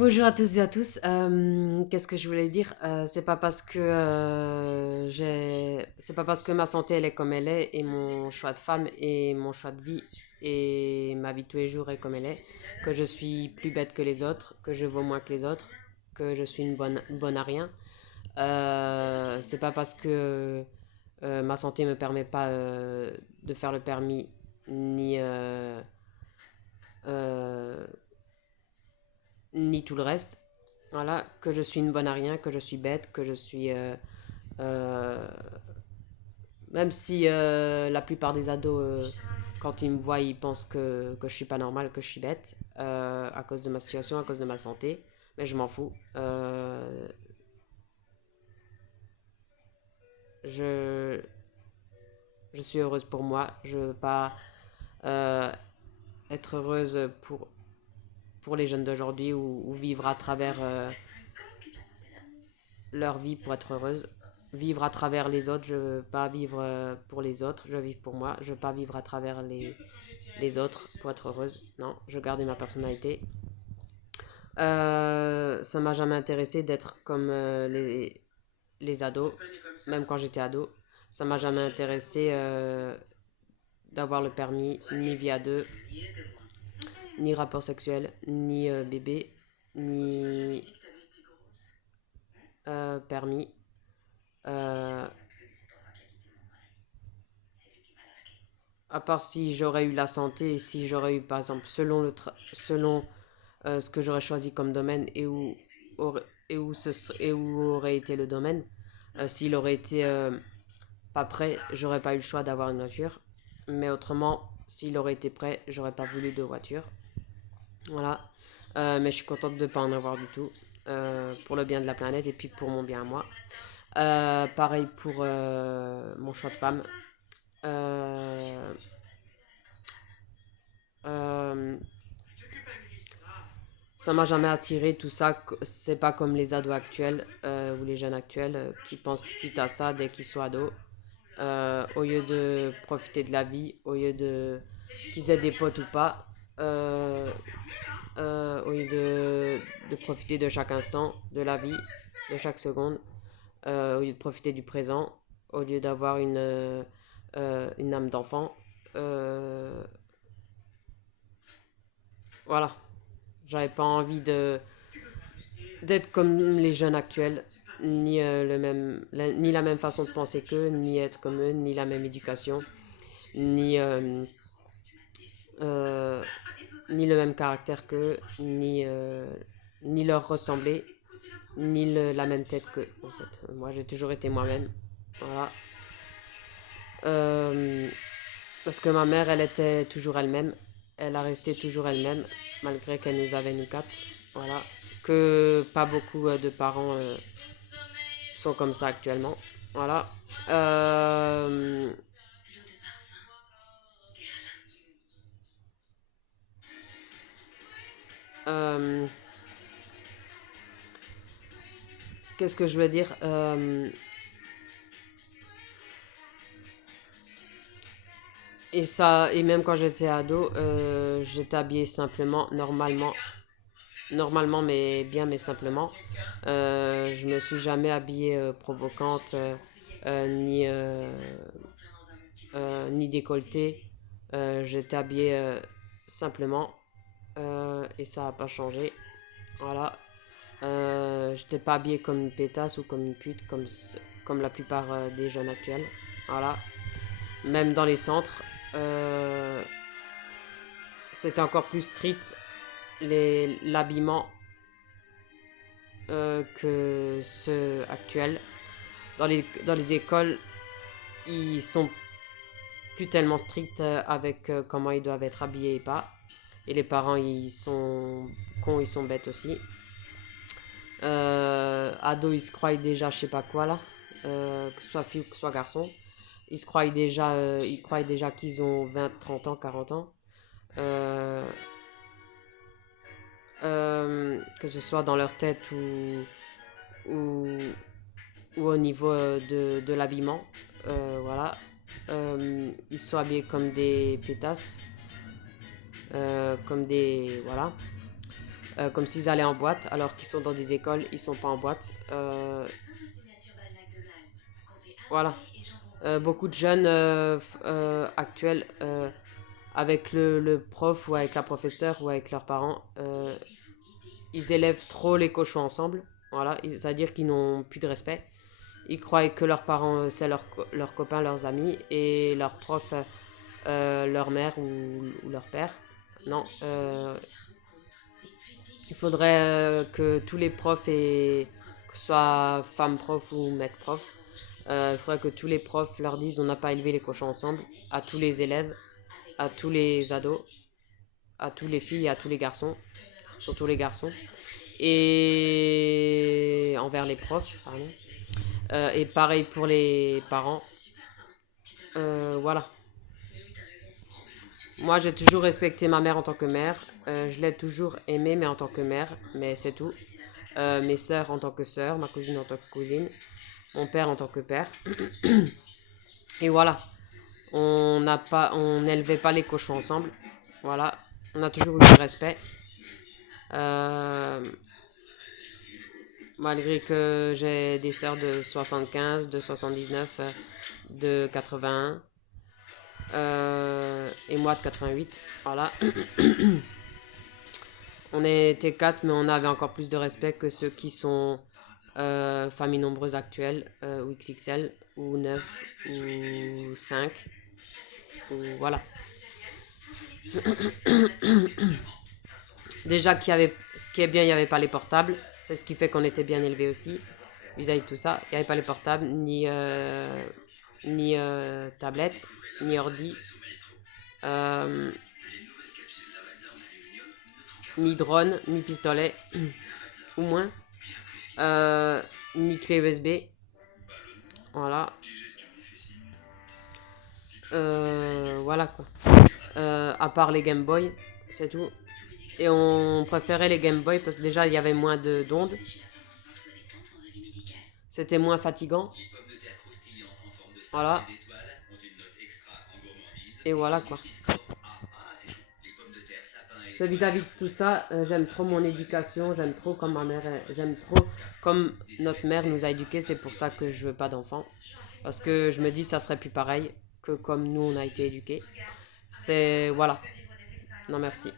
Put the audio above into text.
Bonjour à tous et à tous. Qu'est-ce que je voulais dire? C'est pas parce que ma santé elle est comme elle est et mon choix de femme et mon choix de vie et ma vie de tous les jours est comme elle est que je suis plus bête que les autres, que je vaux moins que les autres, que je suis une bonne à rien. C'est pas parce que ma santé me permet pas de faire le permis ni euh, ni tout le reste. Voilà, que je suis une bonne à rien, que je suis bête, que je suis... euh, même si la plupart des ados, quand ils me voient, ils pensent que je suis pas normale, que je suis bête, à cause de ma situation, à cause de ma santé. Mais je m'en fous. Je, je suis heureuse pour moi. Je veux pas euh, être heureuse pour les jeunes d'aujourd'hui ou vivre à travers leur vie pour être heureuse. Vivre à travers les autres, je veux pas vivre pour les autres, je veux vivre pour moi. Je veux pas vivre à travers les autres pour être heureuse. Non, je garde ma personnalité. Ça m'a jamais intéressé d'être comme les ados, même quand j'étais ado. Ça m'a jamais intéressé d'avoir le permis, ni vie à deux, ni rapport sexuel, ni bébé, ni permis. Euh, à part si j'aurais eu la santé et si j'aurais eu, par exemple, selon ce que j'aurais choisi comme domaine et où aurait été le domaine, s'il aurait été pas prêt, j'aurais pas eu le choix d'avoir une voiture. Mais autrement, s'il aurait été prêt, j'aurais pas voulu de voiture. Voilà. Mais je suis contente de ne pas en avoir du tout. Pour le bien de la planète et puis pour mon bien à moi. Pareil pour mon choix de femme. Euh, euh, Ça m'a jamais attiré tout ça. C'est pas comme les ados actuels ou les jeunes actuels qui pensent tout de suite à ça dès qu'ils sont ados. Au lieu de profiter de la vie, au lieu de qu'ils aient des potes ou pas, euh, au lieu de profiter de chaque instant de la vie, de chaque seconde, au lieu de profiter du présent, au lieu d'avoir une âme d'enfant. Euh, voilà, j'avais pas envie d'être comme les jeunes actuels, ni, ni la même façon de penser qu'eux, ni être comme eux, ni la même éducation, ni, euh, ni le même caractère qu'eux, ni leur ressembler, ni la même tête qu'eux, en fait. Moi, j'ai toujours été moi-même. Voilà. Euh, Parce que ma mère, elle était toujours elle-même. Elle a resté toujours elle-même, malgré qu'elle nous avait nous quatre. Voilà. Que pas beaucoup de parents sont comme ça actuellement. Voilà. Euh, euh, Qu'est-ce que je veux dire Et ça, et même quand j'étais ado, j'étais habillée simplement, normalement, mais bien, mais simplement. Je me suis jamais habillée provocante, ni ni décolleté. J'étais habillée simplement et ça n'a pas changé. Voilà. J'étais pas habillée comme une pétasse ou comme une pute, comme la plupart des jeunes actuels. Voilà. Même dans les centres, euh, c'était encore plus strict l'habillement que ceux actuels. Dans les écoles, ils sont plus tellement stricts avec comment ils doivent être habillés et pas. Et les parents, ils sont cons, ils sont bêtes aussi. Ados, ils se croient déjà, je sais pas quoi là, que ce soit fille ou que ce soit garçon. Ils croient déjà qu'ils ont 20 30 ans, 40 ans. Euh, que ce soit dans leur tête ou, ou au niveau de l'habillement. Voilà. Ils sont habillés comme des pétasses, comme des. Voilà. comme s'ils allaient en boîte, alors qu'ils sont dans des écoles, ils sont pas en boîte. Voilà. Beaucoup de jeunes actuels, avec le prof ou avec la professeure ou avec leurs parents, ils élèvent trop les cochons ensemble. Voilà, c'est-à-dire qu'ils n'ont plus de respect. Ils croient que leurs parents, c'est leurs copains, leurs amis, et leurs profs, leur mère ou leur père. Non, il faudrait que tous les profs, que ce soit femmes profs ou mecs profs, il faudrait que tous les profs leur disent on n'a pas élevé les cochons ensemble, à tous les élèves, à tous les ados, à tous les filles et à tous les garçons, surtout les garçons, et envers les profs, pardon. Et pareil pour les parents. Voilà. Moi, j'ai toujours respecté ma mère en tant que mère. Je l'ai toujours aimée, mais en tant que mère, mais c'est tout. Mes sœurs en tant que sœurs, ma cousine en tant que cousine, mon père en tant que père. Et voilà. On n'élevait pas les cochons ensemble. Voilà. On a toujours eu du respect. Euh, Malgré que j'ai des sœurs de 75, de 79, de 81, et moi de 88. Voilà. On était quatre, mais on avait encore plus de respect que ceux qui sont familles nombreuses actuelles, ou XXL, ou 9 ou 5 ou voilà. Déjà, ce qui est bien, il n'y avait pas les portables. C'est ce qui fait qu'on était bien élevés aussi. Vis-à-vis de tout ça, il n'y avait pas les portables, ni tablette, ni ordi, euh, ni drone, ni pistolet, ou moins, ni clé USB. Voilà. Voilà quoi. À part les Game Boy, c'est tout. Et on préférait les Game Boy parce que déjà il y avait moins d'ondes. C'était moins fatigant. Voilà. Et voilà quoi. C'est vis-à-vis de tout ça, j'aime trop mon éducation, j'aime trop comme ma mère, j'aime trop comme notre mère nous a éduqués, c'est pour ça que je veux pas d'enfants. Parce que je me dis ça serait plus pareil que comme nous on a été éduqués. C'est voilà. Non merci.